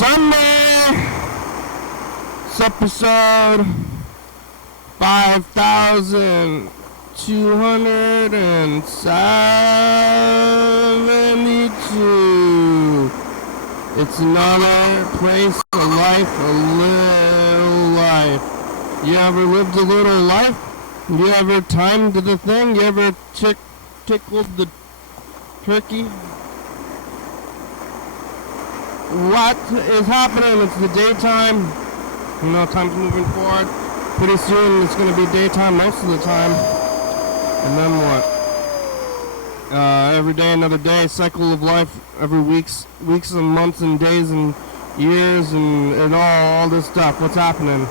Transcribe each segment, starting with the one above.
Sunday. It's episode 5272. It's another place, a life, a little life. You ever lived a little life? You ever timed the thing? You ever tickled the turkey? What is happening? It's the daytime. You know, time's moving forward. Pretty soon it's going to be daytime most of the time. And then what? Every day another day, cycle of life, every weeks and months and days and years and all this stuff. What's happening?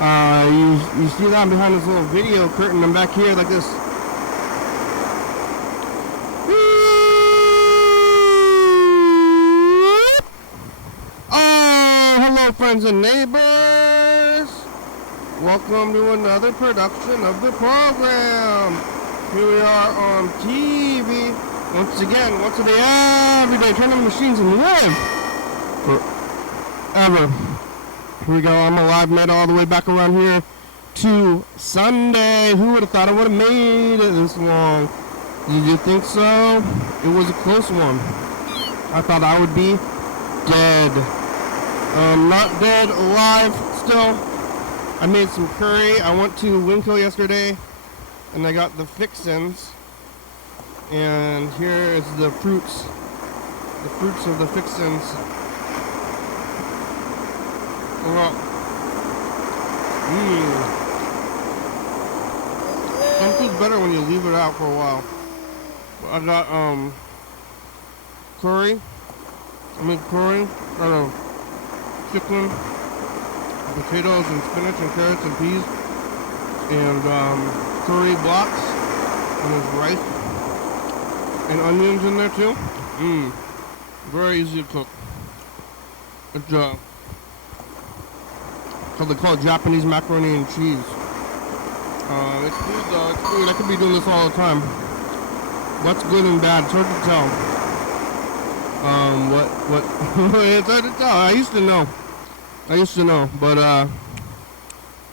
You see that I'm behind this little video curtain. I'm back here like this. Oh, hello friends and neighbors. Welcome to another production of the program. Here we are on TV. Once again, once a day, every day, turn on the machines and live forever. Here we go. I'm a live made all the way back around here to Sunday. Who would have thought I would have made it this long? Did you think so? It was a close one. I thought I would be dead. Not dead, alive still. I made some curry. I went to Winco yesterday and I got the fixins. And here is the fruits of the fixins. Something's better when you leave it out for a while. I got curry. I made curry. Chicken, potatoes and spinach and carrots and peas, and curry blocks, and there's rice and onions in there too. Very easy to cook. It's what they call Japanese macaroni and cheese. It's food though, it's food. I could be doing this all the time. What's good and bad? It's hard to tell. What? It's hard to tell. I used to know, but I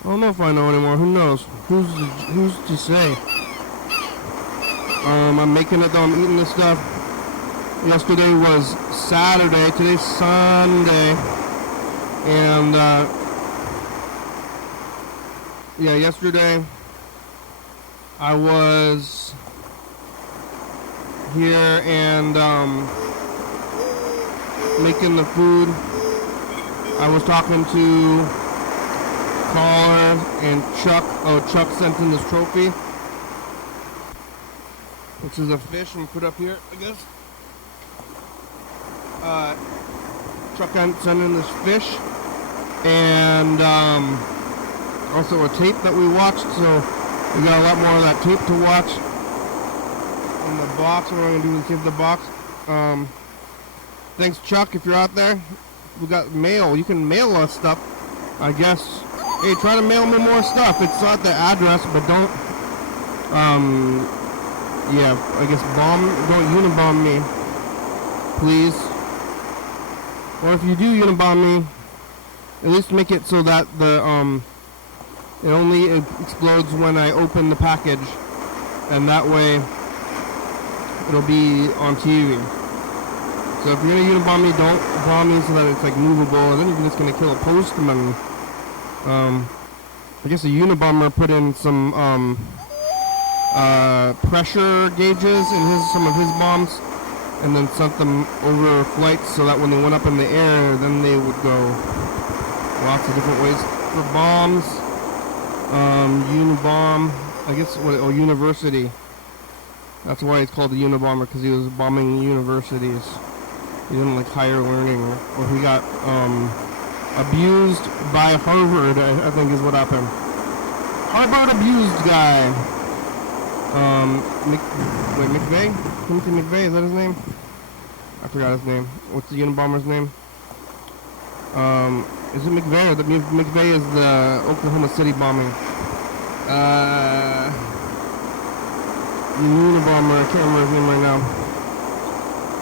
don't know if I know anymore. Who knows? Who's to say? I'm making it though. I'm eating this stuff. Yesterday was Saturday. Today's Sunday, and yeah, yesterday I was here and making the food. I was talking to Caller and Chuck. Oh, Chuck sent in this trophy, which is a fish and put up here, I guess. Chuck sent in this fish and also a tape that we watched, so we got a lot more of that tape to watch. In the box, what we're going to do is give the box. Thanks, Chuck, if you're out there. We got mail. You can mail us stuff, I guess. Hey, try to mail me more stuff. It's not the address, but don't, yeah, I guess don't unibomb me, please. Or if you do unibomb me, at least make it so that the, it only explodes when I open the package, and that way it'll be on TV. So if you're gonna unibomb me, don't bomb me so that it's like movable, and then you're just gonna kill a postman. I guess a unibomber put in some pressure gauges in some of his bombs, and then sent them over flights so that when they went up in the air, then they would go lots of different ways for bombs. Unibomb, I guess university. That's why it's called the Unibomber, because he was bombing universities. He didn't like higher learning, or he got abused by Harvard, I think is what happened. Harvard abused guy. McVeigh? Timothy McVeigh, is that his name? I forgot his name. What's the Unibomber's name? Is it McVeigh? McVeigh is the Oklahoma City bombing. Unibomber, I can't remember his name right now.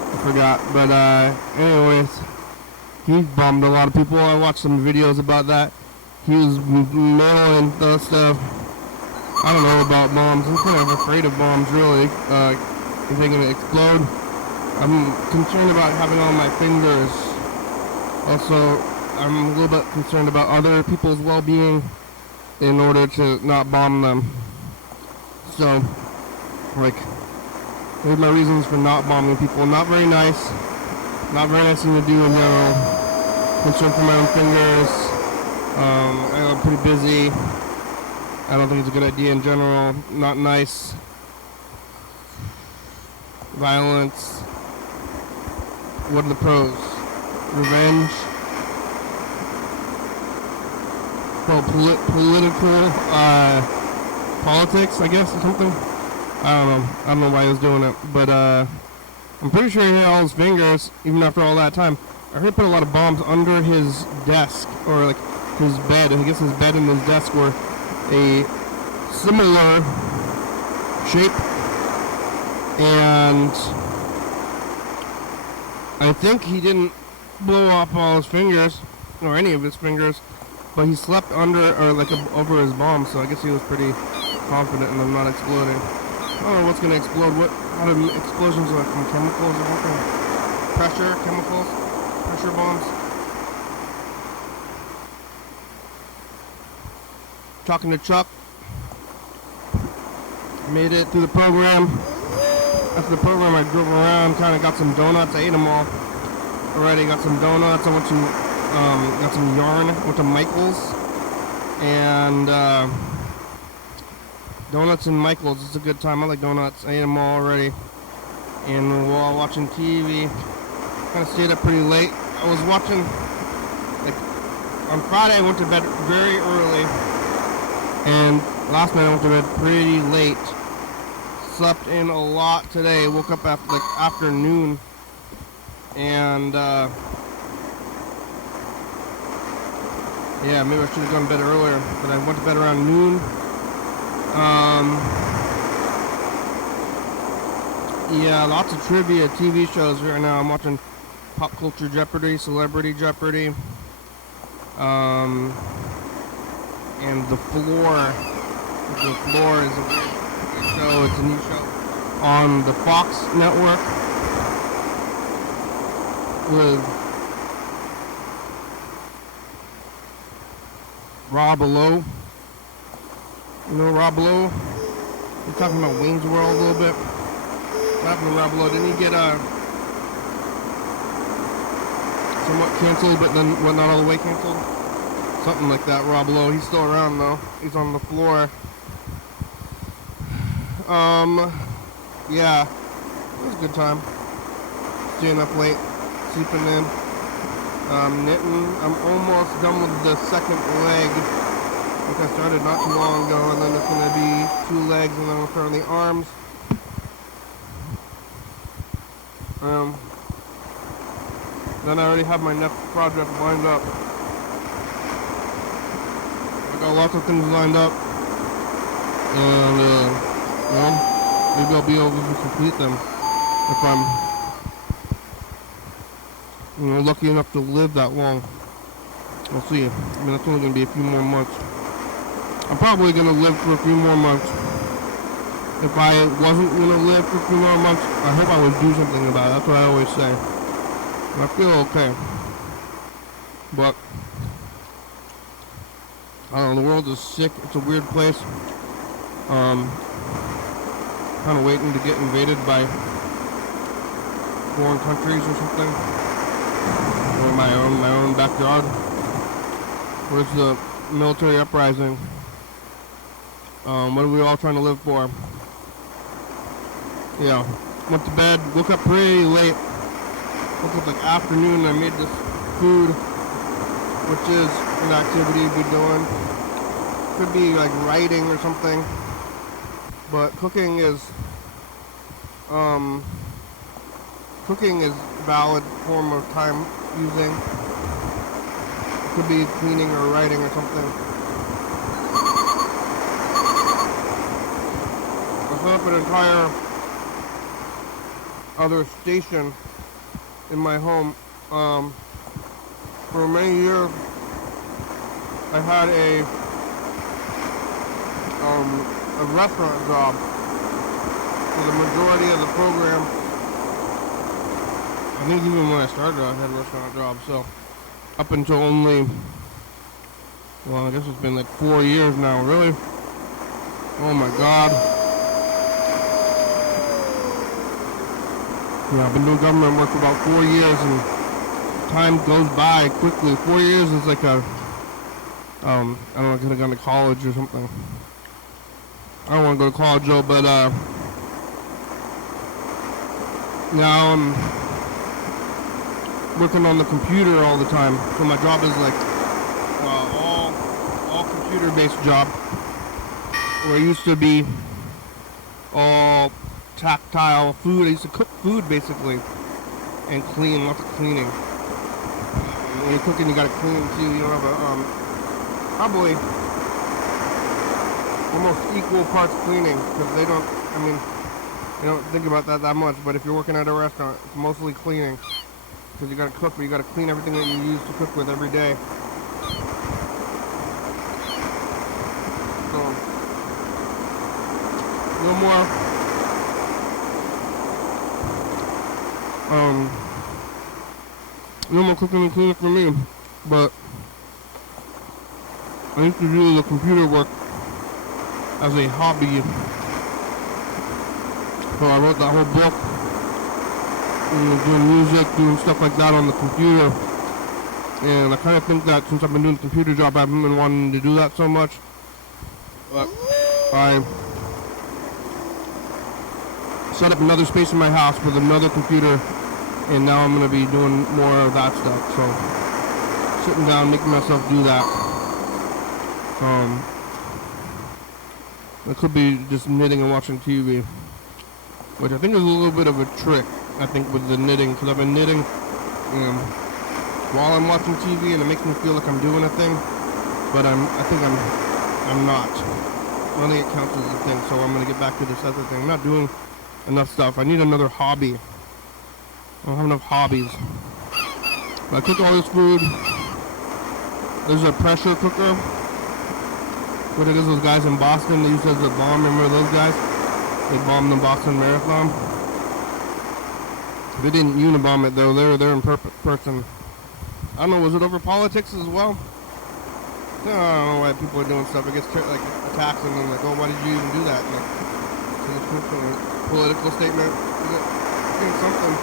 I forgot, but anyways, he bombed a lot of people. I watched some videos about that. He was mailing the stuff. I don't know about bombs. I'm kind of afraid of bombs, really. If they're gonna explode. I'm concerned about having on my fingers. Also, I'm a little bit concerned about other people's well-being in order to not bomb them. So, like, here's my reasons for not bombing people. Not very nice. Not very nice thing to do in general. Concerned for my own fingers. I'm pretty busy. I don't think it's a good idea in general. Not nice. Violence. What are the pros? Revenge. Well, political, politics, I guess, or something. I don't know why he was doing it, but I'm pretty sure he had all his fingers, even after all that time. I heard he put a lot of bombs under his desk, or like his bed. I guess his bed and his desk were a similar shape, and I think he didn't blow off all his fingers, or any of his fingers, but he slept under, or like over his bombs, so I guess he was pretty confident in them not exploding. I don't know what's going to explode. How do explosions like from chemicals or something? Pressure, chemicals, pressure bombs. Talking to Chuck. Made it through the program. After the program, I drove around, kind of got some donuts. I ate them all already. Got some donuts. I went to, got some yarn. Went to Michael's. And, donuts and Michael's. It's a good time. I like donuts. I ate them all already. And while watching TV, kind of stayed up pretty late. I was watching, like, on Friday I went to bed very early. And last night I went to bed pretty late. Slept in a lot today. Woke up after like afternoon. And yeah, maybe I should have gone to bed earlier. But I went to bed around noon. Yeah, lots of trivia TV shows right now. I'm watching Pop Culture Jeopardy, Celebrity Jeopardy, and The Floor. The Floor is a show. It's a new show on the Fox network with Rob Lowe. You know Rob Lowe? We're talking about Wayne's World a little bit. What happened to Rob Lowe? Didn't he get somewhat canceled, but then not all the way canceled? Something like that, Rob Lowe. He's still around though. He's on The Floor. Yeah. It was a good time. Staying up late, sleeping in, knitting. I'm almost done with the second leg. Like I started not too long ago, and then it's going to be 2 legs, and then I'll start on the arms. Then I already have my next project lined up. I got lots of things lined up, and maybe I'll be able to complete them if I'm, lucky enough to live that long. We'll see. I mean, that's only going to be a few more months. I'm probably going to live for a few more months. If I wasn't going to live for a few more months, I hope I would do something about it. That's what I always say. And I feel okay. But, I don't know, the world is sick. It's a weird place. Kind of waiting to get invaded by foreign countries or something. Or my own backyard. Where's the military uprising? What are we all trying to live for? Yeah. Went to bed, woke up pretty late. Woke up like afternoon, I made this food, which is an activity we're doing. Could be like writing or something. But cooking is valid form of time using. It could be cleaning or writing or something. I set up an entire other station in my home for many years, I had a restaurant job for the majority of the program. I think even when I started, I had a restaurant job. So up until only, well, I guess it's been like 4 years now. Really? Oh my God. Yeah, I've been doing government work for about 4 years, and time goes by quickly. 4 years is like a, I don't know, I could have gone to college or something. I don't want to go to college though, but now I'm working on the computer all the time. So my job is like all computer-based job. Where I used to be all tactile food. I used to cook food basically and clean, lots of cleaning. When you're cooking, you gotta clean too. You don't have a probably almost equal parts cleaning, because they don't. I mean, you don't think about that much. But if you're working at a restaurant, it's mostly cleaning, because you gotta cook, but you gotta clean everything that you use to cook with every day. So no more no more cooking and cleaning for me, but I used to do the computer work as a hobby. So I wrote that whole book, doing music, doing stuff like that on the computer. And I kind of think that since I've been doing the computer job, I haven't been wanting to do that so much. But I set up another space in my house with another computer, and now I'm going to be doing more of that stuff. So sitting down, making myself do that. It could be just knitting and watching TV, which I think is a little bit of a trick, I think, with the knitting, because I've been knitting while I'm watching TV, and it makes me feel like I'm doing a thing, but I think I'm not. I don't think it counts as a thing, so I'm going to get back to this other thing. I'm not doing enough stuff. I need another hobby. I don't have enough hobbies. But I cook all this food. There's a pressure cooker. What it is, those guys in Boston, they used as a bomb. Remember those guys? They bombed the Boston Marathon. They didn't unibomb it though. They were there in person. I don't know, was it over politics as well? I don't know why people are doing stuff. It gets like attacked and then like, oh, why did you even do that? And, like, it's a political statement. It's something.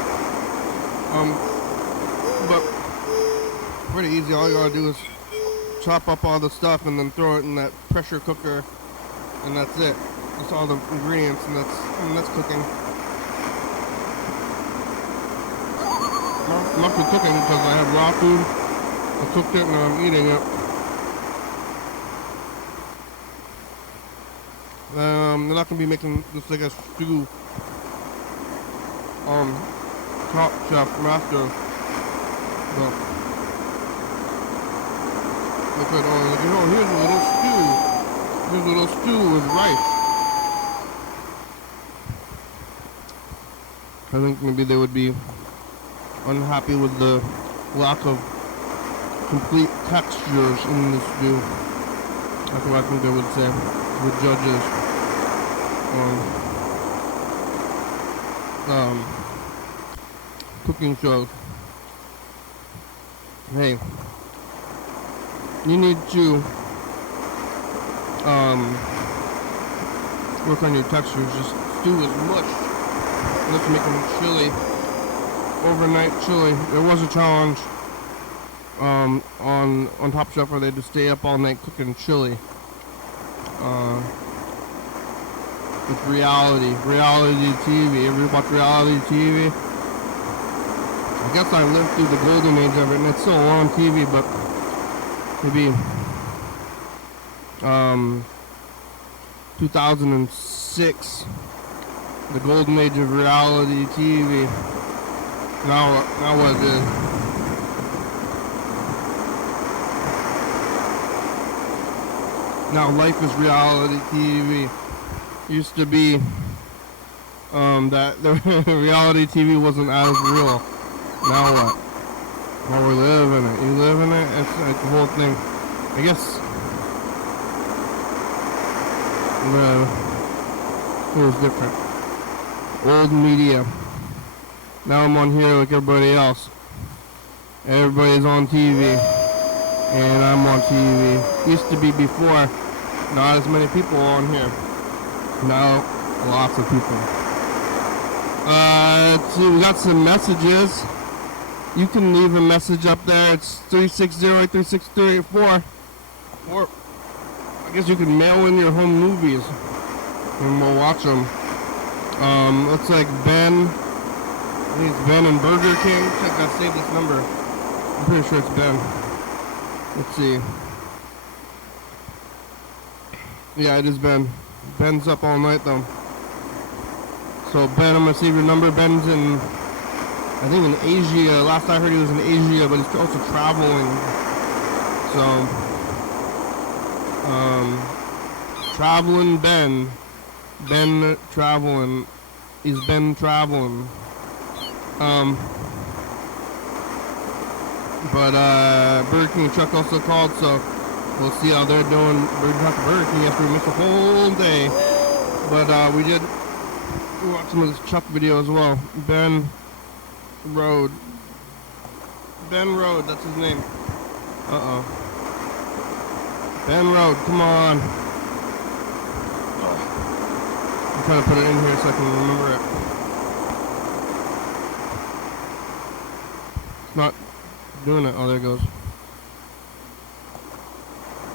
But pretty easy. All you gotta do is chop up all the stuff and then throw it in that pressure cooker, and that's it. That's all the ingredients, and that's cooking. I'm not cooking because I have raw food. I cooked it and I'm eating it. They're not gonna be making this like a stew. Top Chef Master. But look at here's a little stew. Here's a little stew with rice. I think maybe they would be unhappy with the lack of complete textures in this stew. That's what I think they would say. The judges on cooking shows. Hey, you need to work on your textures. Just stew is mush. Let's make them chili. Overnight chili. There was a challenge on Top Chef where they had to stay up all night cooking chili. It's reality TV. Ever watch reality TV? I guess I lived through the golden age of it, and it's still on TV, but maybe 2006, the golden age of reality TV. Now what it is. Now life is reality TV. Used to be that the reality TV wasn't as real. Now what? While we're living it. You live in it, it's like the whole thing. I guess it was different. Old media. Now I'm on here like everybody else. Everybody's on TV. And I'm on TV. Used to be before, not as many people on here. Now, lots of people. Let's see, we got some messages. You can leave a message up there. It's 360-36384. Or I guess you can mail in your home movies and we'll watch them. Looks like Ben. I think it's Ben and Burger King. Check, I saved this number. I'm pretty sure it's Ben. Let's see. Yeah, it is Ben. Ben's up all night though. So Ben, I'm gonna save your number. Ben's in, I think in Asia. Last I heard he was in Asia, but he's also traveling. So, traveling Ben. Ben traveling. He's been traveling. But Burger King truck also called, so we'll see how they're doing. Burger King after we missed a whole day. But we did watch some of this truck video as well. Ben Road. Ben Road, that's his name. Uh-oh. Ben Road, come on. I'm trying to put it in here so I can remember it. It's not doing it. Oh, there it goes.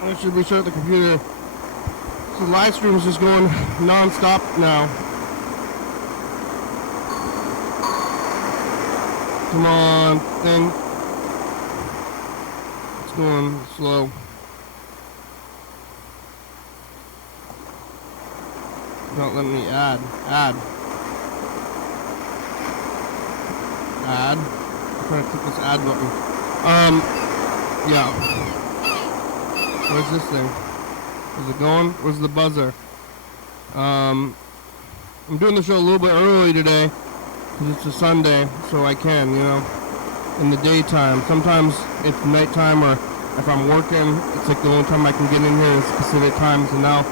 I should restart the computer. So the live stream is just going non-stop now. Come on, thing. It's going slow. Not letting me add. I'm trying to click this add button. Yeah. Where's this thing? Is it going? Where's the buzzer? I'm doing the show a little bit early today because it's a Sunday, so I can, you know, in the daytime. Sometimes it's nighttime, or if I'm working, it's like the only time I can get in here at specific times. And now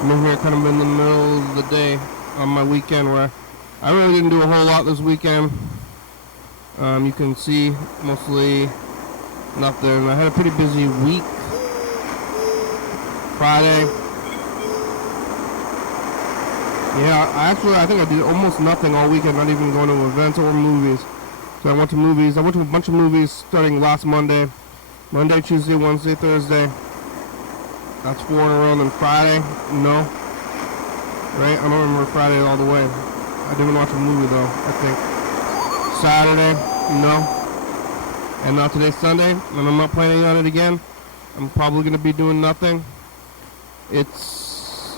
I'm in here kind of in the middle of the day on my weekend, where I really didn't do a whole lot this weekend. You can see mostly nothing. I had a pretty busy week. Friday. Yeah, I think I did almost nothing all weekend, not even going to events or movies. So I went to movies. I went to a bunch of movies starting last Monday. Monday, Tuesday, Wednesday, Thursday. That's 4 in a row. And then Friday, no. Right? I don't remember Friday all the way. I didn't watch a movie though, I think. Saturday, no. And now today's Sunday, and I'm not planning on it again. I'm probably going to be doing nothing. It's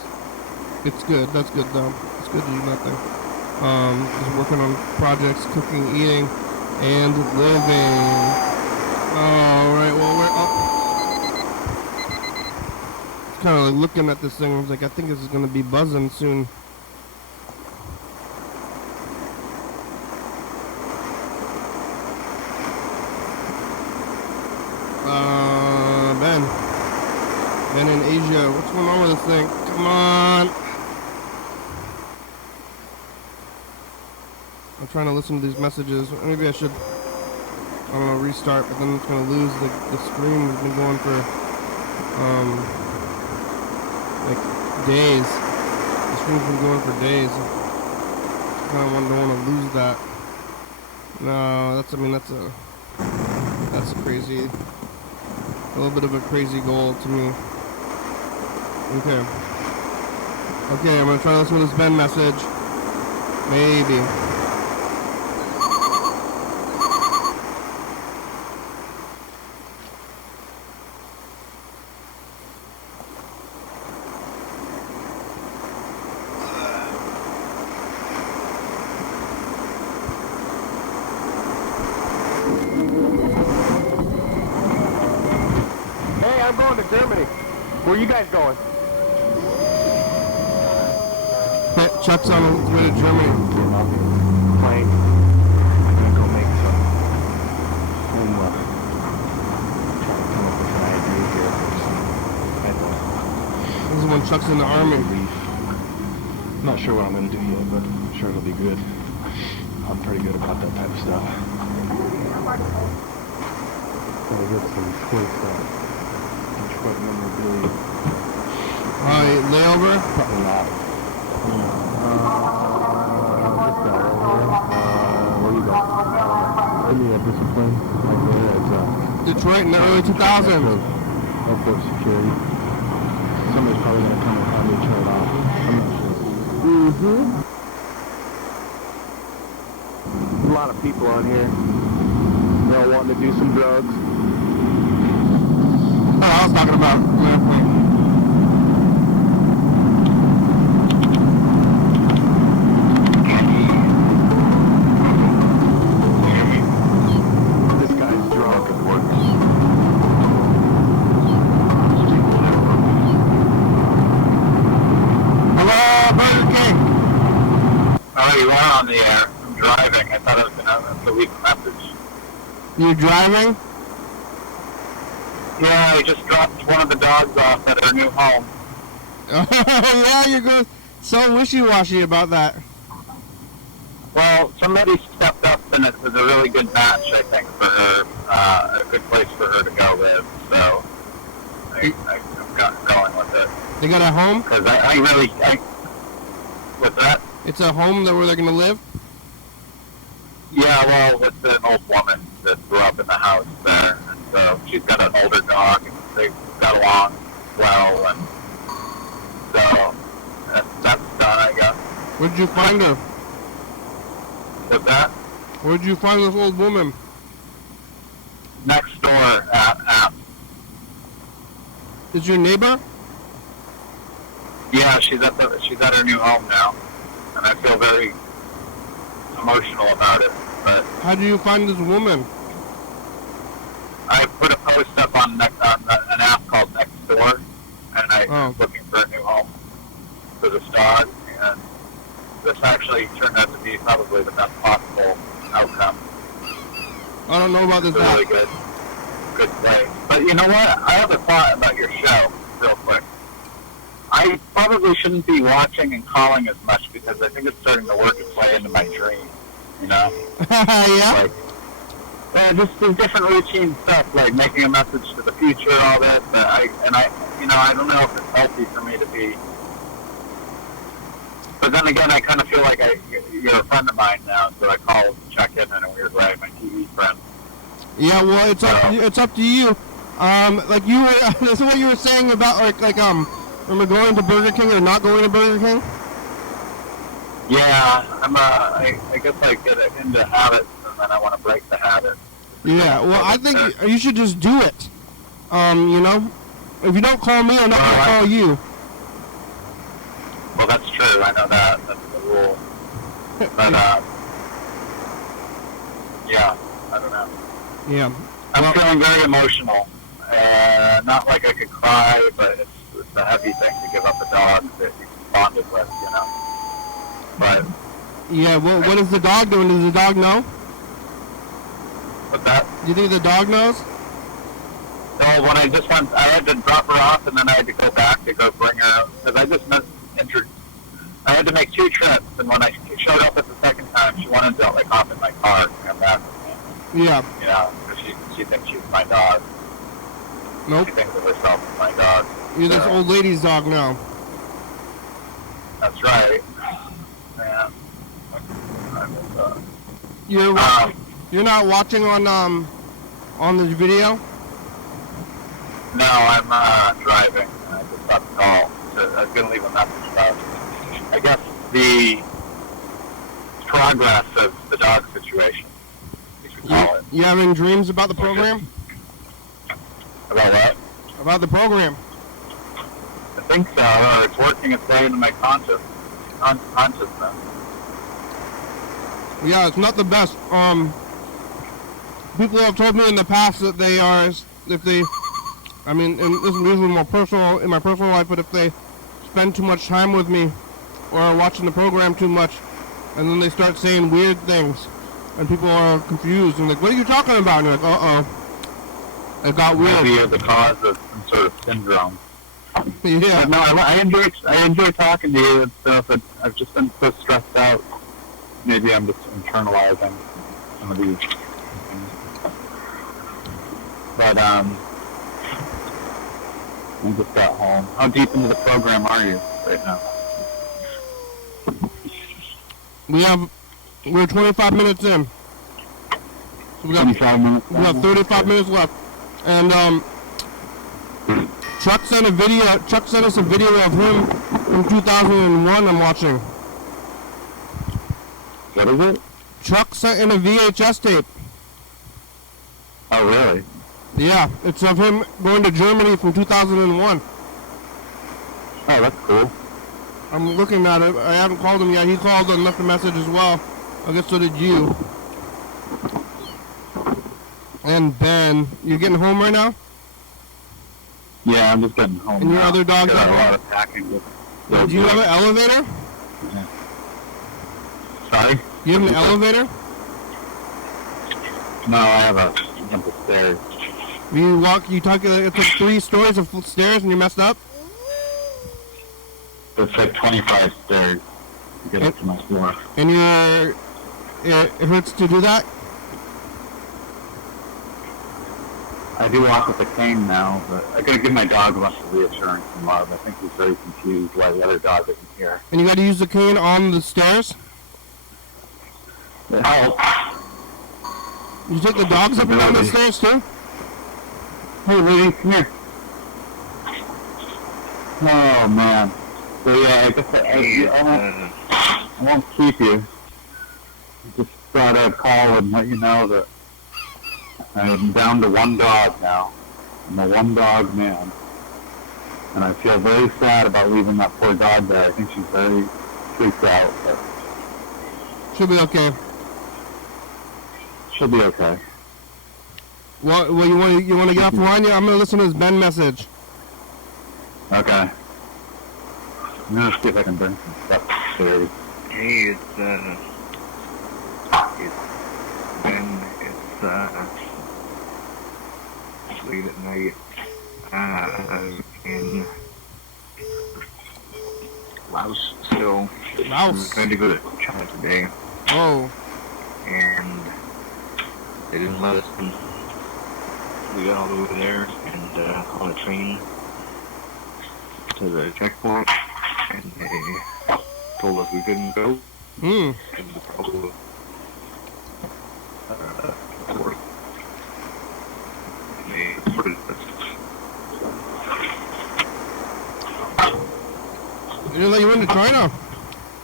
good. That's good though. It's good to do nothing. Just working on projects, cooking, eating, and living. Alright, well we're up. It's kind of like looking at this thing. I was like, I think this is going to be buzzing soon. Ben in Asia. What's going on with this thing? Come on. I'm trying to listen to these messages. Maybe I should, I don't know, restart, but then it's going to lose the screen. Has been going for, like, days. The screen's been going for days. I don't want to lose that. No, that's crazy. A little bit of a crazy goal to me. Okay, I'm gonna try to listen to this Ben message. Maybe. Hey, I'm going to Germany. Where are you guys going? Chuck's on his way to Germany. Plane. I'm gonna go make some homework. sucks in the army. I'm not sure what I'm going to do yet, but I'm sure it'll be good. I'm pretty good about that type of stuff. Gotta get some Detroit memorabilia. Layover? Probably not. This guy right here. Where you go? Give me a discipline right there. It's Detroit in the early 2000s. Airport security. Somebody's probably going to come and have me turn it off. I'm not sure. A lot of people on here. They're all wanting to do some drugs. Oh, I was talking about This guy's drunk at work. Hello, Burger King. Oh, you are on the air. I'm driving. I thought I was going to leave a message. You driving? Yeah, I just dropped one of the dogs off at our new home. Oh, yeah, you're good. So wishy-washy about that. Well, somebody stepped up, and it was a really good match, I think, for her. A good place for her to go live. So I'm going with it. They got a home? Because what's that? It's a home where they're going to live? Yeah, well, it's an old woman that grew up in the house there, and so she's got an older dog, and they got along well, and so that's done, I guess. Where did you find her? What's that? Where did you find this old woman? Next door at Is your neighbor? Yeah, she's at her new home now, and I feel very emotional about it. But How do you find this woman? I put a post up on an app called Nextdoor, and I'm looking for a new home for this dog, and this actually turned out to be probably the best possible outcome. I don't know about this It's a really good place. But you know what? I have a thought about your show, real quick. I probably shouldn't be watching and calling as much because I think it's starting to work its way into my dream. You know? Yeah? Just the different routine stuff, like making a message to the future, all that. But I don't know if it's healthy for me to be. But then again, I kind of feel like you're a friend of mine now, so I call and check in a weird way, my TV friend. Yeah, well, it's up to you. Like you were, that's what you were saying about remember going to Burger King or not going to Burger King? Yeah, I guess I get into habits, and then I want to break the habit. Yeah, well, I think you should just do it. You know, if you don't call me, I'm not gonna call you. Well, that's true. I know that. That's the rule. But yeah, I don't know. Yeah. I'm feeling very emotional. Not like I could cry, but it's a heavy thing to give up a dog that you bonded with, you know. But yeah, well, what is the dog doing? Does the dog know? What's that? Do you think the dog knows? No, when I just went, I had to drop her off, and then I had to go back to go bring her out because I just I had to make 2 trips, and when I showed up at the second time, she wanted to like hop in my car and come back with me. Yeah. You know, because she thinks she's my dog. Nope. She thinks of herself as my dog. You're this old lady's dog now. That's right. Man. You're not watching on the video? No, I'm driving. I just got the call. So I was going to leave a message about, I guess, the progress of the dog situation. You having dreams about the program? About what? About the program. I think so, or it's working its way into my consciousness. Yeah, it's not the best. People have told me in the past that they are, and this is usually in my personal life, but if they spend too much time with me or watching the program too much, and then they start saying weird things, and people are confused and like, what are you talking about? And you're like, it got weird. Maybe you're the cause of some sort of syndrome. Yeah. But no, I enjoy talking to you and stuff, but I've just been so stressed out. Maybe I'm just internalizing some of these things. But I just got home. How deep into the program are you right now? We're 25 minutes in. So we got 25 minutes. We got 35 minutes left. And Chuck sent us a video of him from 2001 I'm watching. What is it? Chuck sent in a VHS tape. Oh, really? Yeah, it's of him going to Germany from 2001. Oh, that's cool. I'm looking at it. I haven't called him yet. He called and left a message as well. I guess so did you. And Ben, you're getting home right now? Yeah, I'm just getting home. And your now. other dog? Got a lot of packing. Do you have an elevator? Yeah. Sorry? You have an elevator? No, I have a jump of stairs. It's like 3 stories of stairs and you're messed up? It's like 25 stairs to get up to my floor. And it hurts to do that? I do walk with a cane now, but I gotta give my dog a bunch of reassurance and love. I think he's very confused why the other dog isn't here. And you gotta use the cane on the stairs? It helps. You take the dogs up and down the stairs too? Hey, lady, come here. Oh, man. So, yeah, I guess I won't keep you. I just thought I'd call and let you know that I'm down to 1 dog now. I'm a 1-dog man. And I feel very sad about leaving that poor dog there. I think she's very freaked out, but She'll be okay. she'll be okay. Well, you want to get off the line? Yeah, I'm gonna listen to this Ben message. Okay. I'm gonna see if I can bring some stuff upstairs. Hey, it's Ben. It's late at night. In Laos still. Laos. I'm trying to go to China today, Oh. and they didn't let us in. We got all the way there and on a train to the checkpoint, and they told us we couldn't go. Hmm. Because of the problem with work. And they deported us. They didn't let you into China?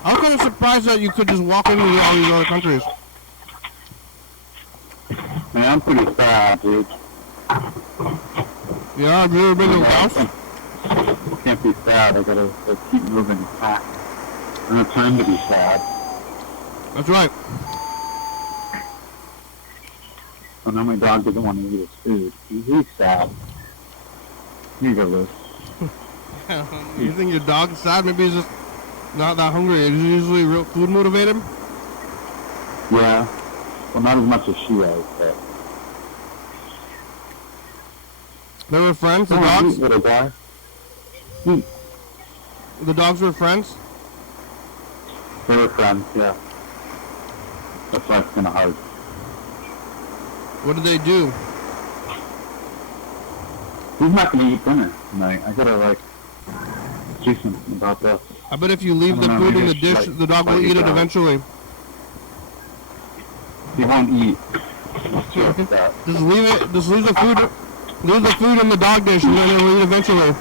I was kind of surprised that you could just walk into all these other countries. Man, I'm pretty sad, dude. Yeah, have you ever been to Laos? Can't be sad. I gotta keep moving back. I don't have time to be sad. That's right. Oh, now my dog doesn't want to eat his food. He's sad. Here you go, Liz. You think your dog's sad? Maybe he's just not that hungry. Is he usually real food motivated? Yeah. Well, not as much as she is, but... They were friends, the Oh, dogs? eat, little guy. The dogs were friends? They were friends, yeah. That's why it's kind of hard. What did they do? He's not going to eat dinner tonight. I gotta, like, do something about this. I bet if you leave the food in the dish, the dog will eat it eventually. He won't eat. Just leave it. Just leave the food. Leave the food in the dog dish, and then it'll eat eventually.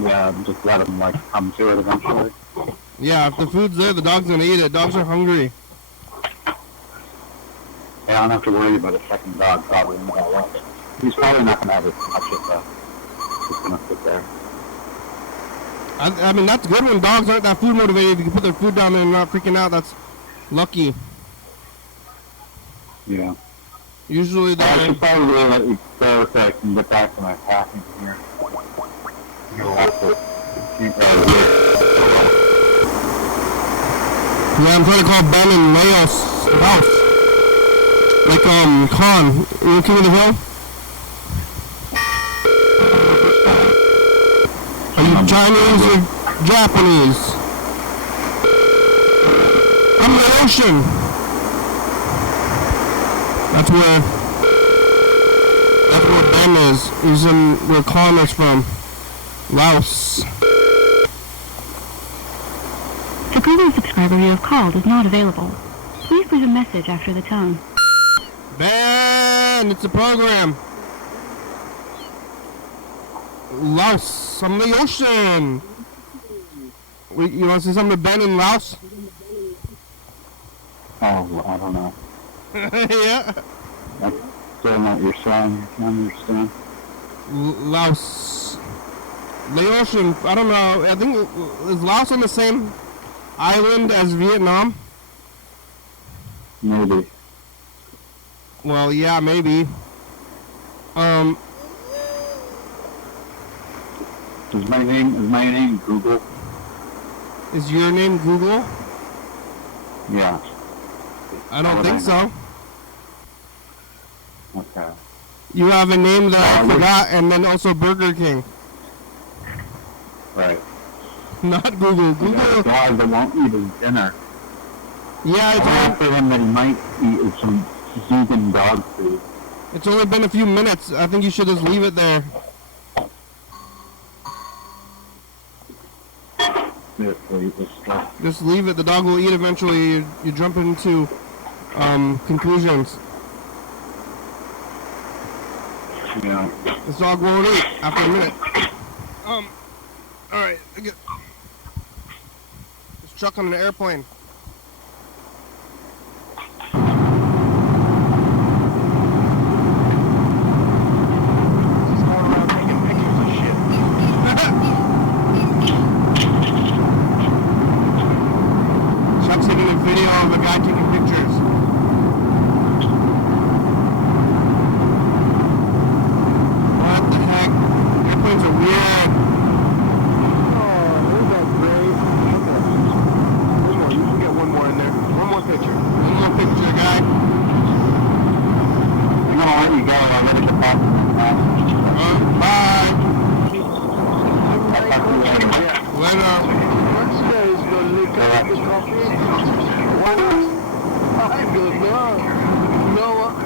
Yeah, just let him, like, come to it eventually. Yeah, if the food's there, the dog's gonna eat it. Dogs are hungry. Yeah, I don't have to worry about a second dog probably in that way. He's probably not going to ever touch it, though. He's going to sit there. I mean, that's good when dogs aren't that food motivated. If you can put their food down there and not freaking out, that's lucky. Yeah. Usually I they're... should probably let you go so I can get back to my packing here. Yeah, I'm trying to call Ben in Laos. Like, Khan. You king of the hill? Chinese or Japanese? From the ocean. That's where Ben is. He's in where Connor's from. Laos. The Google subscriber you have called is not available. Please leave a message after the tone. Ben, it's a program. Laos, from the ocean. You want to say something to Ben in Laos? Oh, I don't know. Yeah. That's still not your song. I understand. Laos. The ocean, I don't know. I think, is Laos on the same island as Vietnam? Maybe. Well, yeah, maybe. Is my name Google? Is your name Google? Yeah. I don't think so. Okay. You have a name that I forgot, and then also Burger King. Right. Not Google. A Google. dog that won't eat his dinner. Yeah, I offer him that he might eat some vegan dog food. it's only been a few minutes. I think you should just leave it there. Just leave it. The dog will eat eventually. You jump into conclusions. Yeah. This dog won't eat after a minute. All right. This truck on an airplane. Chuck's getting a video of a guy taking pictures. What the heck? Airplanes are weird. Oh, isn't that great? One more. You can get one more in there. One more picture. One more picture, guy. I'm gonna let you go. I'm ready to talk. Bye. Yeah. Later. What's today's gonna lick up the coffee? Why not? I'm good, no.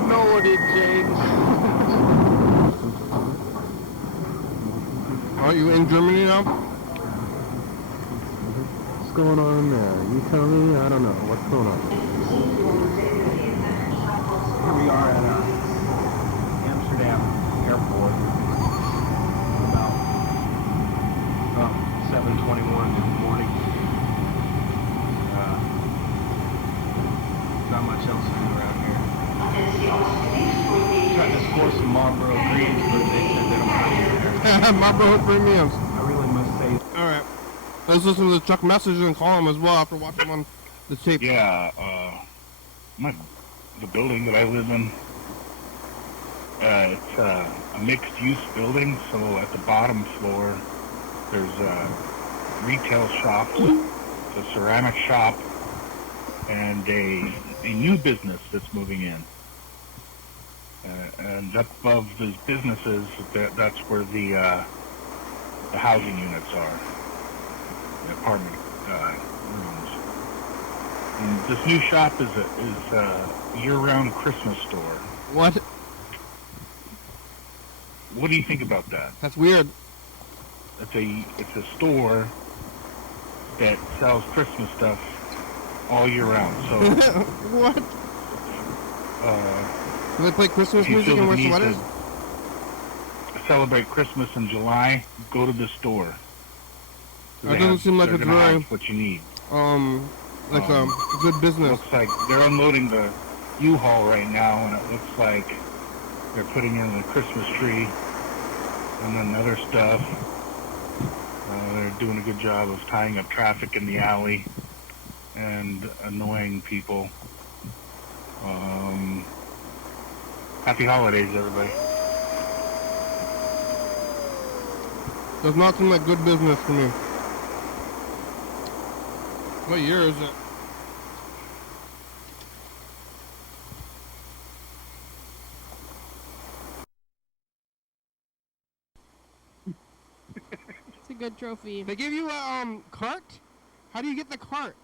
No one did change. Are you in Germany now? What's going on there? You tell me. I don't know. What's going on? Here we are at Amsterdam airport. About 7:21 in the morning. Not much else to do around here. Trying to score some Marlboro Greens, but they said they don't have them there. Marlboro premiums. I really must say. Alright. Let's listen to the Chuck message and call him as well after watching him on the tape. Yeah, the building that I live in, it's a mixed-use building, so at the bottom floor, there's a retail shop, a ceramic shop, and a new business that's moving in. And up above those businesses, that's where the housing units are, the apartment rooms. And this new shop is a year-round Christmas store. What? What do you think about that? That's weird. It's a store that sells Christmas stuff all year round. So What? Do they play Christmas if you music feel and the wear need sweaters? to celebrate Christmas in July, go to the store. That doesn't seem like they're it's gonna very, have what you need. like a good business. Looks like they're unloading the U-Haul right now, and it looks like they're putting in the Christmas tree and then other stuff. They're doing a good job of tying up traffic in the alley and annoying people. Happy holidays, everybody. Does not seem like good business to me. What year is it? a good trophy. They give you a cart? How do you get the cart?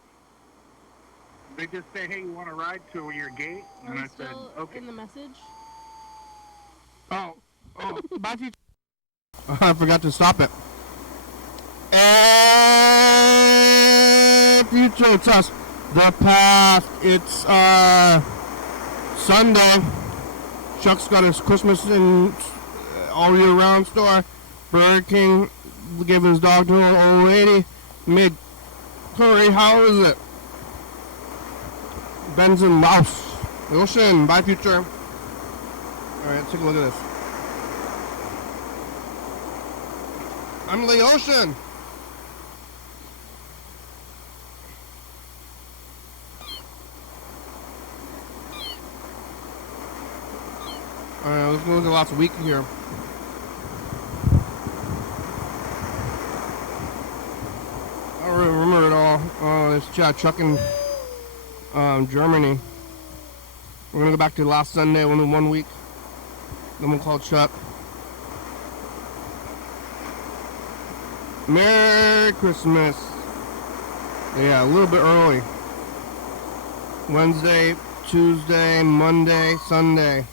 They just say, hey, you want to ride to your gate? Are And we I said, still okay. in the message? Oh, bye future. I forgot to stop it. And future, it's us. The path. It's Sunday. Chuck's got his Christmas and all year round store. Burger King gave his dog to an old lady. Made curry. How is it? Ben's in Laos. Ocean. Bye future. Alright, let's take a look at this. I'm the ocean. Alright, let's go look at lots of week here. I don't really remember it all. Oh, there's Chuck in Germany. We're gonna go back to last Sunday, only 1 week. Then we'll call Chuck. Merry Christmas. Yeah, a little bit early. Wednesday, Tuesday, Monday, Sunday.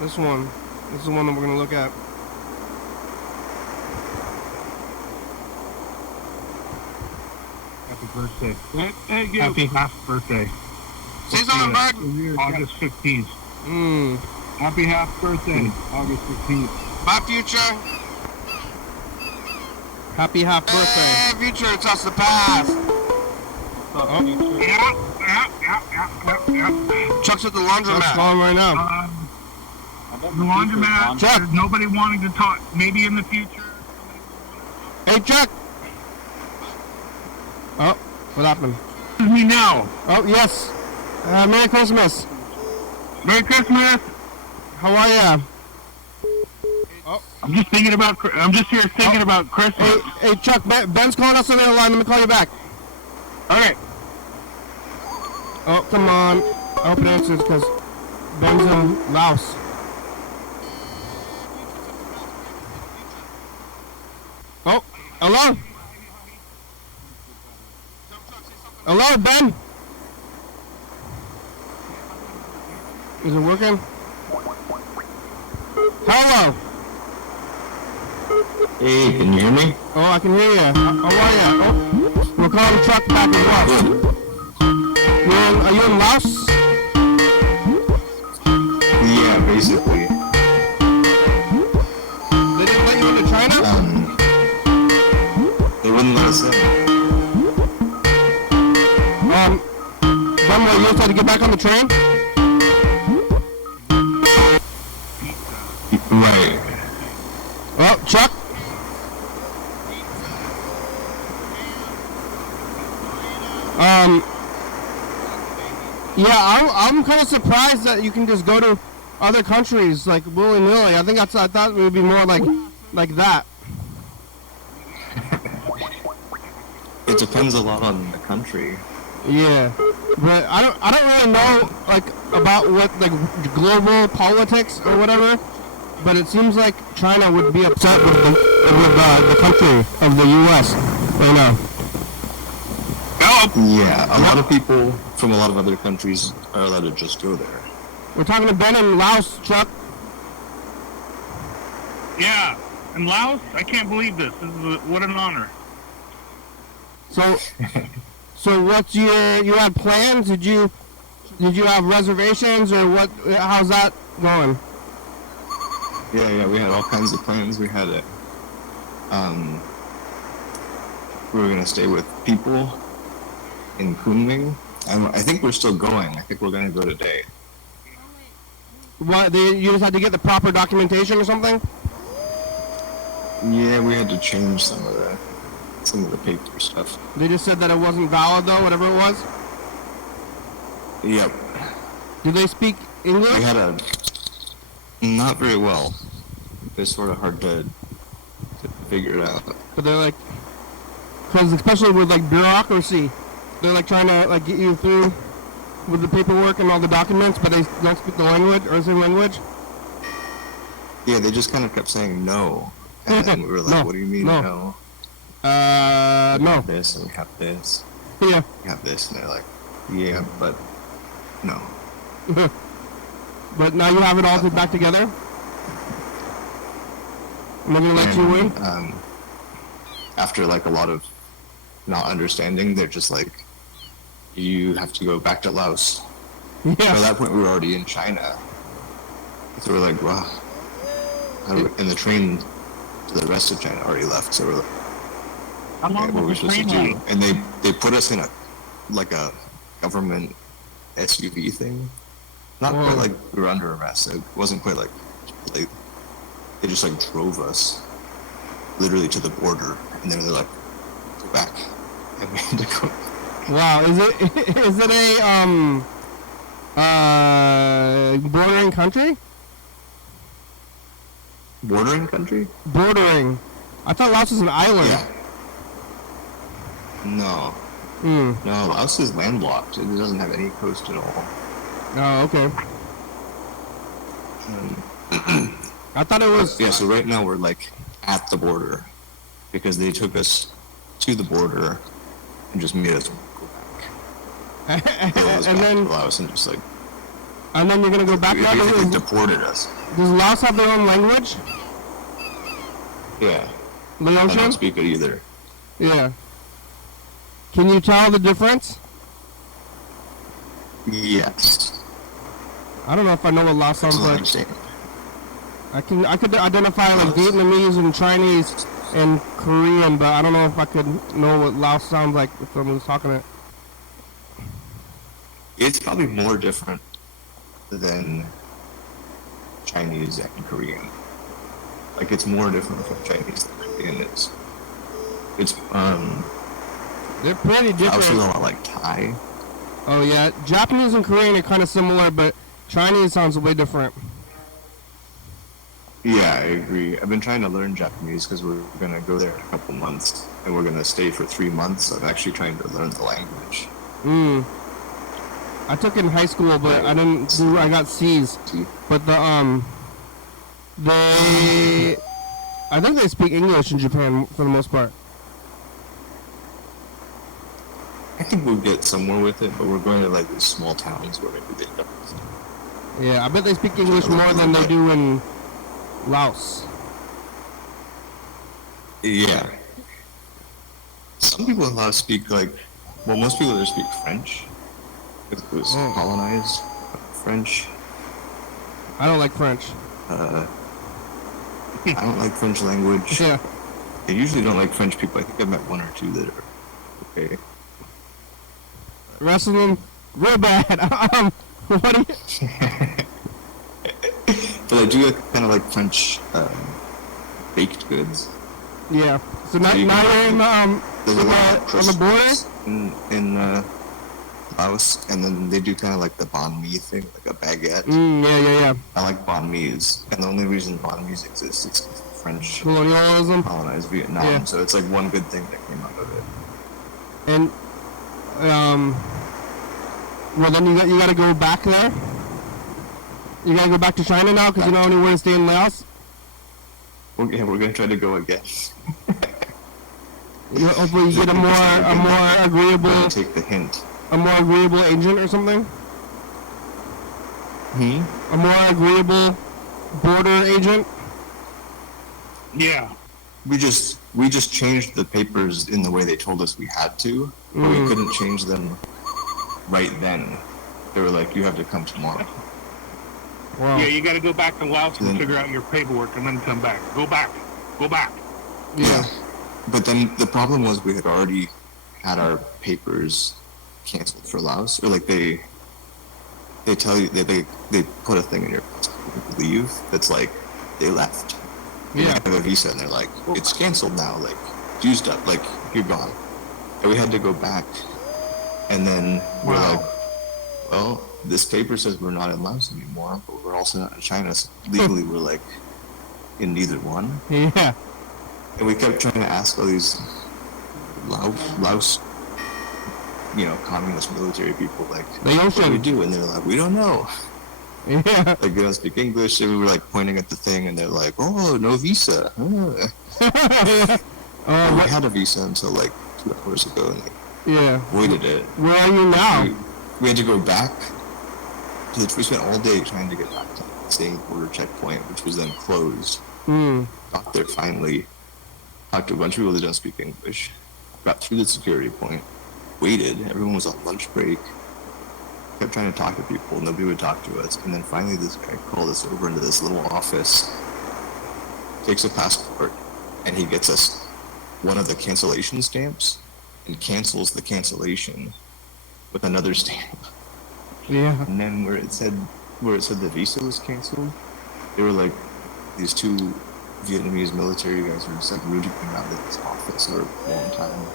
This one. This is the one that we're going to look at. Happy birthday. Happy half birthday. Say something, bud. August 15th. Happy half birthday, August 15th. Bye, future. Happy half birthday. Hey, future, it's us, the past. Yeah. Chuck's at the laundromat. Let's call him right now. The laundromat. Chuck. There's nobody wanting to talk. Maybe in the future. Hey, Chuck. Oh, what happened? This is me now. Oh, yes. Merry Christmas. Merry Christmas. How are ya? Oh. I'm just thinking about. I'm just here thinking about Christmas. Hey, Chuck. Ben's calling us on the other line. Let me call you back. Okay. Oh, come on. I hope it answers because Ben's in Laos. Oh, hello? Hello, Ben? Is it working? Hello? Hey, can you hear me? Oh, I can hear you. How are you? Oh, we're calling Chuck back in Laos. Are you in Laos? Yeah, basically. They didn't let you into China? They wouldn't let us in. Ben, you just had to get back on the train? Right. Well, Chuck? Yeah, I'm kind of surprised that you can just go to other countries like willy-nilly. I thought it would be more like that. It depends a lot on the country. Yeah, but I don't really know like about what like global politics or whatever. But it seems like China would be upset with the country of the U.S. right now. Yeah, a lot of people from a lot of other countries are allowed to just go there. We're talking to Ben in Laos, Chuck. Yeah, in Laos? I can't believe this. What an honor. So what's you had plans? Did you have reservations or what? How's that going? Yeah, we had all kinds of plans. We had it. We were gonna stay with people in Kunming. I think we're still going. I think we're gonna go today. What? You just had to get the proper documentation or something? Yeah, we had to change some of the paper stuff. They just said that it wasn't valid though, whatever it was? Yep. Do they speak English? We had not very well. It's sort of hard to figure it out. But they're like, because especially with like bureaucracy, they're like trying to like get you through with the paperwork and all the documents, but they don't speak the language or same language? Yeah, they just kind of kept saying no. And then we were like, No, what do you mean no. no? We No. have this and we have this. Yeah. We have this. And they're like, yeah, but no. But now you have it all put back together? I'm not gonna let you in? After like a lot of not understanding, they're just like, you have to go back to Laos. Yeah. By that point, we were already in China. So we're like, wow. And the train to the rest of China already left. So we're like, How long okay, what are we was the supposed to train do? ride? And they put us in a government SUV thing. Not Whoa. quite like we were under arrest. It wasn't quite like they just like drove us literally to the border, and then they're like, go back, and we had to go. Wow, is it a bordering country? Bordering country? Bordering. I thought Laos was an island. Yeah. No. No, Laos is landlocked. It doesn't have any coast at all. Oh, okay. I thought it was. Yeah, so right now we're like at the border because they took us to the border and just made us go back. And then Laos and just like. And then you're gonna go back there. They deported us. Does Laos have their own language? Yeah. I don't Laotian? speak it either. Yeah. Can you tell the difference? Yes. I don't know if I know what Laos sounds like. I could identify like Vietnamese and Chinese and Korean, but I don't know if I could know what Laos sounds like if someone's talking it. It's probably more different than Chinese and Korean. Like it's more different from Chinese than Korean is. It's They're pretty I also different. know I like Thai. Oh yeah, Japanese and Korean are kind of similar, but Chinese sounds way different. Yeah, I agree. I've been trying to learn Japanese because we're gonna go there in a couple months, and we're gonna stay for 3 months. So I'm actually trying to learn the language. I took it in high school, but I didn't do. I got C's. But I think they speak English in Japan for the most part. I think we'll get somewhere with it, but we're going to like these small towns where maybe they don't. Yeah, I bet they speak English more than they do in Laos. Yeah. Some people in Laos speak most people there speak French. It was colonized French. I don't like French. I don't like French language. Yeah. I usually don't like French people. I think I've met one or two that are okay. The rest of them, real bad. What do you... But I do kind of like French baked goods. Yeah. So now you're in on the border? In Laos, and then they do kind of like the banh mi thing, like a baguette. Yeah. I like banh mi's, and the only reason banh mi's exist is because the French Colonialism? colonized Vietnam, Yeah. so it's like one good thing that came out of it. And, well then you gotta go back there? You gotta go back to China now because you don't want to stay in Laos? We're gonna try to go again. Hopefully you get a more agreeable... Take the hint. A more agreeable agent or something? A more agreeable border agent? Yeah. We just changed the papers in the way they told us we had to, but we couldn't change them right then. They were like, you have to come tomorrow. Wow. Yeah, you got to go back to Laos and figure out your paperwork and then come back. Go back. Yeah. But then the problem was we had already had our papers canceled for Laos, or like they tell you that they put a thing in your leave that's like they left. You have a visa and they're like, it's canceled now, like used up, like you're gone. And we had to go back, and then we're like, well, this paper says we're not in Laos anymore, but we're also not in China, so legally we're like in neither one. Yeah. And we kept trying to ask all these Laos communist military people, like, The what do we ocean. do? And they're like, we don't know. Yeah. Like, they don't speak English, and we were, like, pointing at the thing, and they're like, oh, no visa. We had a visa until, like, 2 hours ago, and they Yeah. avoided it. Where are you now? We had to go back. We spent all day trying to get back to the same border checkpoint, which was then closed. Got there finally. Talked to a bunch of people that don't speak English. Got through the security point. Waited. Everyone was on lunch break. Kept trying to talk to people. Nobody would talk to us. And then finally this guy called us over into this little office. Takes a passport. And he gets us one of the cancellation stamps. And cancels the cancellation with another stamp. Yeah. And then where it said the visa was canceled, they were like, these two Vietnamese military guys were just like rooting around in this office for a long time.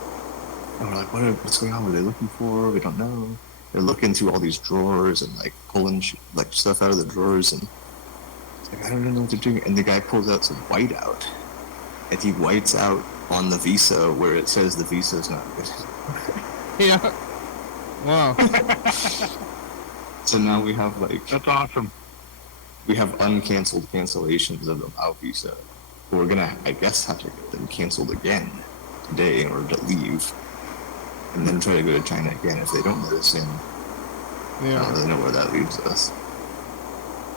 And we're like, what's going on? What are they looking for? We don't know. They're looking through all these drawers and like pulling like stuff out of the drawers, and it's like, I don't know what they're doing. And the guy pulls out some whiteout, and he whites out on the visa where it says the visa is not good. Yeah. Wow. So now we have like, That's awesome. we have uncanceled cancellations of the Lao visa. We're gonna, I guess, have to get them canceled again today in order to leave, and then try to go to China again if they don't let us in. I don't really know where that leaves us.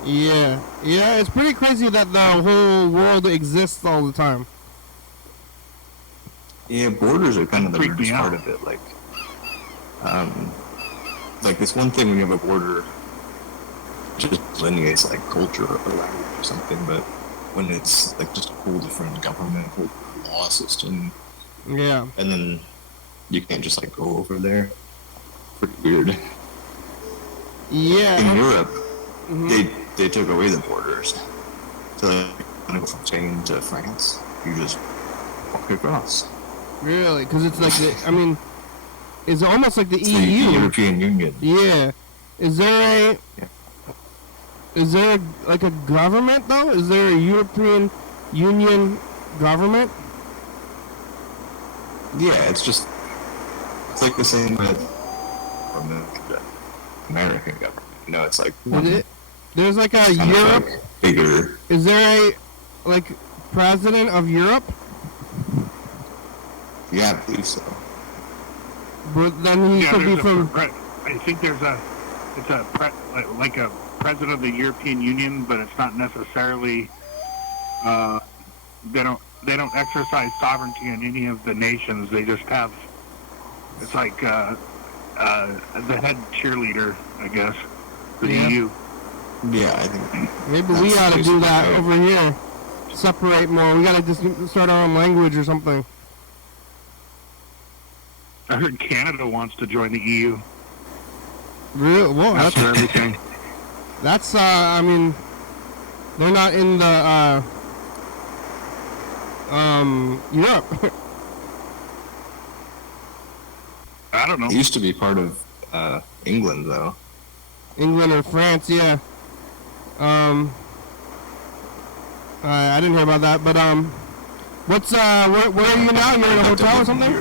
Yeah. Yeah, it's pretty crazy that the whole world exists all the time. Yeah, borders are kind of the Freak me weirdest part out. of it. Like it's one thing when you have a border just delineates like culture or language or something, but when it's like just a whole different government, whole law system, Yeah. and then you can't just like go over there. Pretty weird. Yeah. In Europe, Mhm. they took away the borders. So like, when you go from Spain to France, you just walk across. Really? Because it's like it's almost like the It's EU. the European Union. Yeah. Is there like a government though? Is there a European Union government? Yeah, it's like the same with the American government. It's like There's like a kind of Europe. like bigger. Is there a president of Europe? Yeah, I believe so. But then he could be from. I think there's like a president of the European Union, but it's not necessarily. They don't exercise sovereignty in any of the nations. They just have. It's like the head cheerleader, I guess, for the EU. Yeah, I think. Maybe we ought to do that over here. Separate more. We gotta just start our own language or something. I heard Canada wants to join the EU. Really? Whoa, That's for everything. That's they're not in the Europe. I don't know. It used to be part of England, though. England or France, yeah. I didn't hear about that, but what's where are you now? You're in a hotel or something?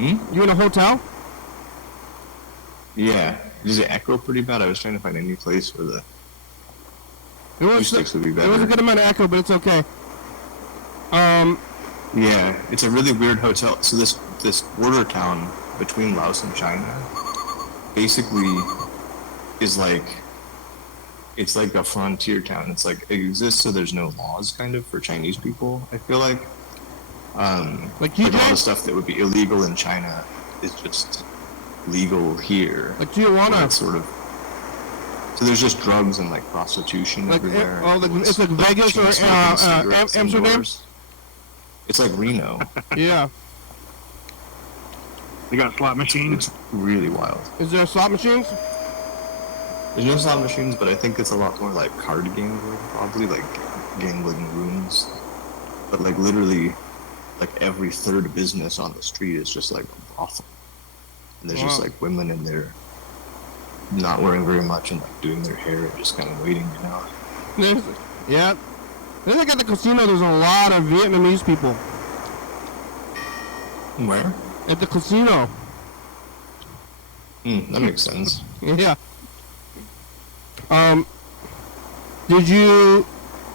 You in a hotel? Yeah. Does it echo pretty bad? I was trying to find any place where the It was acoustics would be it was a better. good amount of echo, but it's okay. Yeah, it's a really weird hotel. So this border town between Laos and China basically is like, it's like a frontier town. It's like, it exists so there's no laws kind of for Chinese people, I feel like. Like all the stuff that would be illegal in China is just legal here. Like Tijuana. It's sort of, so there's just drugs and like prostitution Like everywhere. it's like Vegas or Amsterdam. It's like Reno. Yeah. They got slot machines. It's really wild. Is there slot machines? There's no slot machines, but I think it's a lot more like card gambling, probably like gambling rooms. But like literally, like every third business on the street is just like a brothel. And there's just like women in there not wearing very much and like doing their hair and just kind of waiting, Then like at the casino, there's a lot of Vietnamese people. Where? At the casino. That makes sense. Yeah. Did you?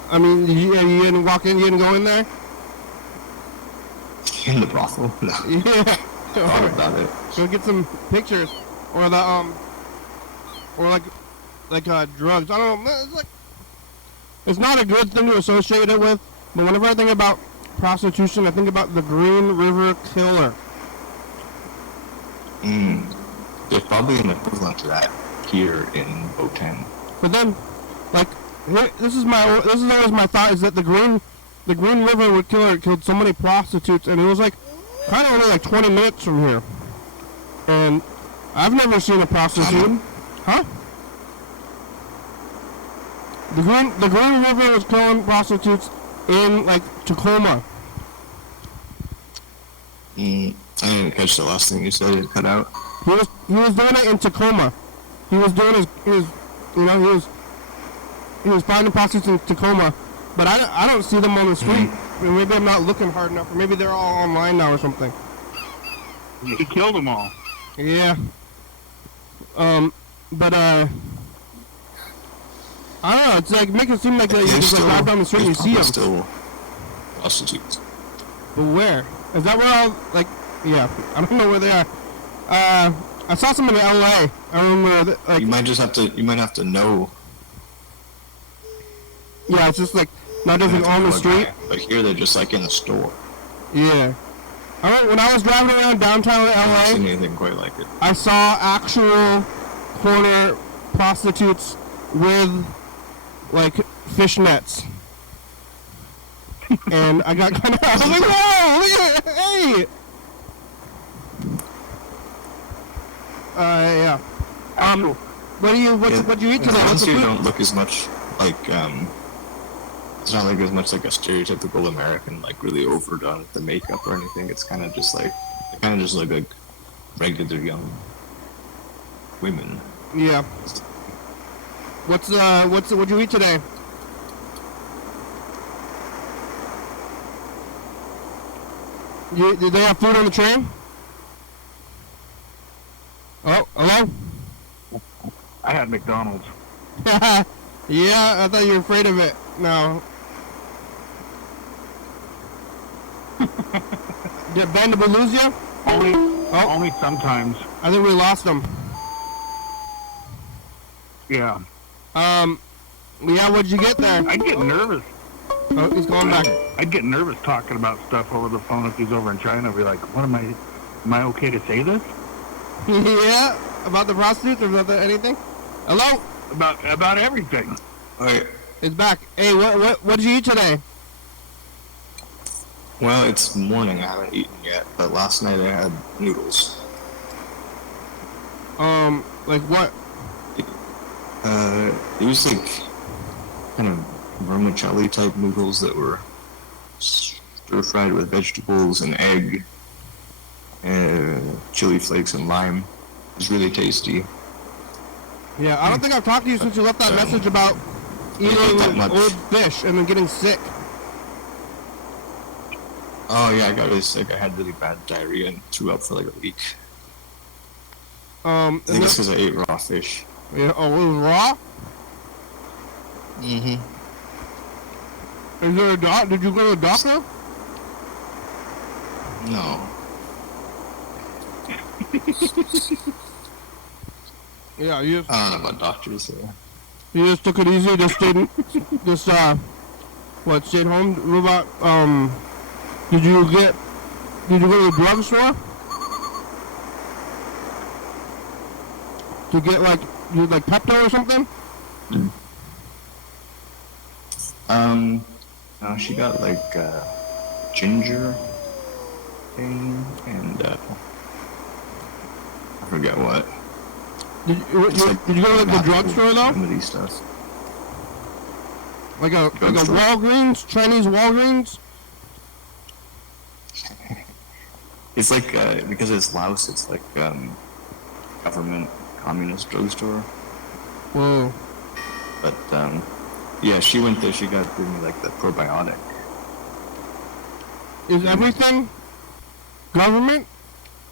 I mean, you didn't walk in. You didn't go in there. In the brothel? No. Yeah. Thought about it. Go get some pictures, or the or like drugs. I don't know. It's not a good thing to associate it with. But whenever I think about prostitution, I think about the Green River Killer. There's probably an equivalent to that here in O10. But then, like, this is always my thought, is that the Green River Killer killed so many prostitutes, and it was like kind of only like 20 minutes from here. And I've never seen a prostitute. Huh? The Green River was killing prostitutes in like Tacoma. I didn't catch the last thing you said. It cut out. He was doing it in Tacoma. He was doing he was finding prostitutes in Tacoma, but I don't see them on the street. I mean, maybe I'm not looking hard enough, or maybe they're all online now or something. He killed them all. Yeah. But I don't know. It's like make it seem like you just drive down the street and you see them. Still prostitutes. But where? Is that where all like? Yeah, I don't know where they are. I saw some in LA. I remember that, like. You might have to know. Yeah, it's just like not just like on the street. But here they're just like in a store. Yeah. When I was driving around downtown LA, I haven't seen anything quite like it. I saw actual corner prostitutes with like fishnets. And I got kind of, I was like, whoa, look at it, hey! Yeah. What do you eat today? The What's ones the here food? don't look as much like, it's not like as much like a stereotypical American, like really overdone with the makeup or anything. It's kind of just like, they kind of just look like regular young women. Yeah. What'd you eat today? Did they have food on the train? Oh, hello? I had McDonald's. Yeah, I thought you were afraid of it. No. Did Bandable lose you? Only sometimes. I think we lost him. Yeah. Yeah, what'd you get there? I'd get nervous. Oh, he's going back. I'd get nervous talking about stuff over the phone if he's over in China. I'd be like, what am I okay to say this? Yeah, about the prostitutes or about anything? Hello? About everything. Alright. It's back. Hey, what did you eat today? Well, it's morning. I haven't eaten yet, but last night I had noodles. Like what? It was like kind of vermicelli type noodles that were stir fried with vegetables and egg, chili flakes and lime. It was really tasty. Yeah, I don't think I've talked to you since you left that message about eating old fish and then getting sick. Oh yeah, I got really sick. I had really bad diarrhea and threw up for like a week. I think it's because I ate raw fish. Yeah. Oh, it was raw? Mm-hmm. Is there a doc? Did you go to a doctor? No. Yeah, you just, I don't know about doctors. You just took it easy, just stayed, stayed home? What about, did you go to the drugstore? To get like Pepto or something? No, she got like, ginger thing and, I forget what. Did you go to the drugstore though? Remedy stuff. Like a Walgreens, Chinese Walgreens? It's like, because it's Laos, it's like, government communist drugstore. Whoa. But, yeah, she went there, she got given me like the probiotic. Is everything government?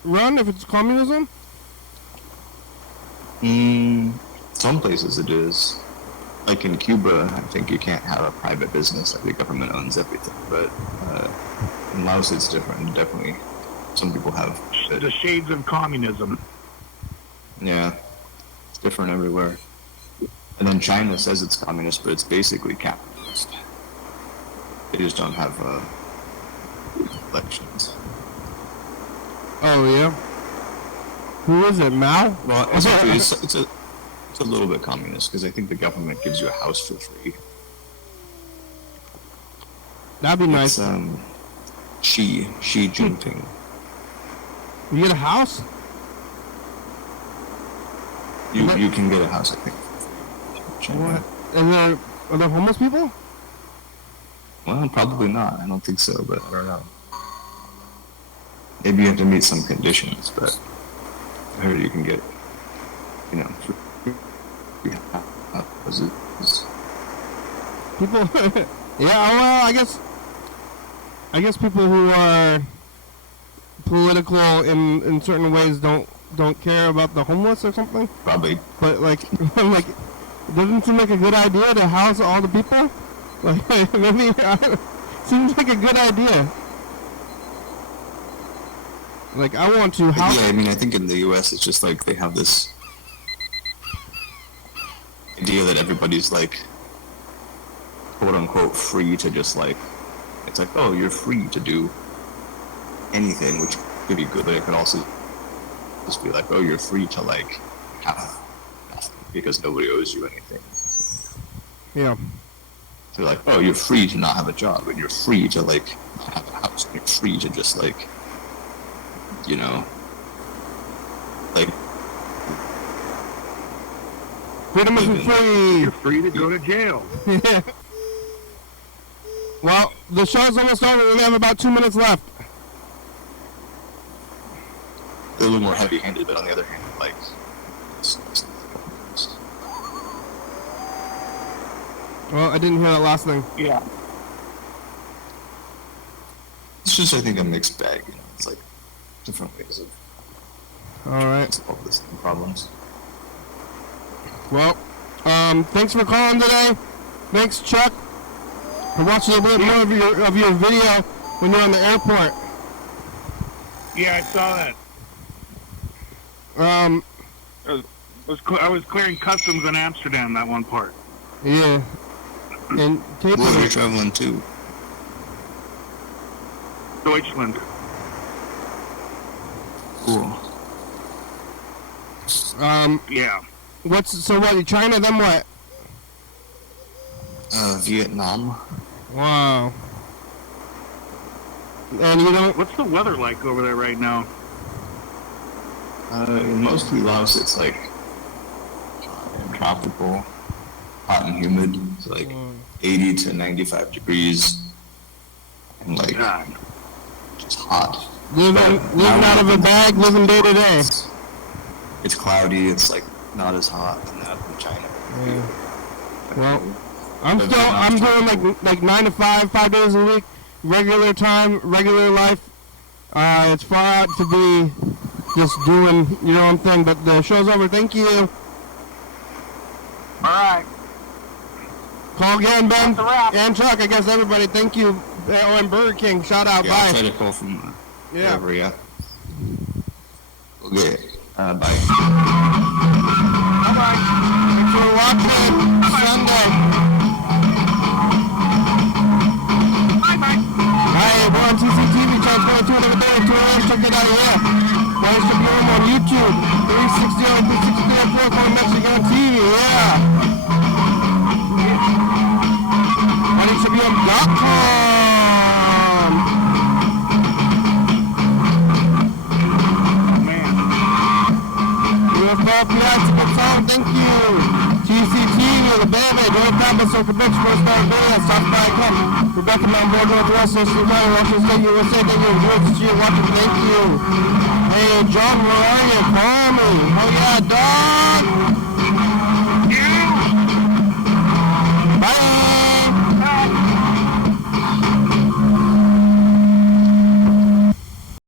run if it's communism? Some places it is. Like in Cuba, I think you can't have a private business. Like the government owns everything. But in Laos, it's different. Definitely, some people have. The shades of communism. Yeah, it's different everywhere. And then China says it's communist, but it's basically capitalist. They just don't have elections. Oh yeah. Who is it, Mao? Well, it's a little bit communist because I think the government gives you a house for free. That'd be nice. It's, Xi Jinping. You get a house? You can get a house, I think. What? And are there homeless people? Well, probably not. I don't think so, but I don't know. Maybe you have to meet some conditions, but I heard you can get, free houses. People, yeah. Well, I guess people who are political in certain ways don't care about the homeless or something. Probably. But like, it doesn't seem like a good idea to house all the people. Like, maybe seems like a good idea. Like, I want to house. Yeah, I mean, I think in the U.S. it's just like they have this idea that everybody's like, quote unquote, free to just like, it's like, oh, you're free to do anything, which could be good, but it could also just be like, oh, you're free to like have nothing because nobody owes you anything. Yeah. So like, oh, you're free to not have a job, and you're free to like not have a house, and you're free to just like, like. Freedom isn't free. You're free to go to jail. Yeah. Well, the show's almost over. We only have about 2 minutes left. They're a little more heavy-handed, but on the other hand, like. Well, I didn't hear that last thing. Yeah. It's just, I think, a mixed bag. It's like different ways of. All right. Solve this problems. Well, thanks for calling today. Thanks, Chuck, for watching a bit more of your video when you're in the airport. Yeah, I saw that. I was clearing customs in Amsterdam, that one part. Yeah. And where are you traveling to? Deutschland. Cool. Yeah. So what, China, then what? Vietnam. Wow. And what's the weather like over there right now? Mostly Laos, it's like tropical, hot and humid. It's like 80 to 95 degrees, and like just hot. Living out of a bag, living day to day. It's cloudy. It's like not as hot in China. Yeah. Well, I'm doing like 9 to 5, 5 days a week, regular time, regular life. It's far out to be just doing your own thing, but the show's over. Thank you. All right. Call again, Ben. And Chuck, I guess everybody. Thank you. And Burger King. Shout out. Yeah, bye. I'll try to call from wherever, yeah. Okay. Bye. Bye-bye. Thanks for watching Sunday. Bye-bye. Hi, we're on TCTV, channel 22, another day, 2 a.m. Check it out here. YDHWM on YouTube, 360 on 360 on 4 on Mexican TV, yeah. YDHWM.com. UFO Fiat, good song, thank you. TCTV, the baby, Joy Papa, Circle Bitch, First Star Video, South by Come, Rebecca Mountain, Northwest, Western County, Washington State, USA, thank you. George Street, watching, thank you. Hey, John, where are you? Call me. Oh, yeah, dog.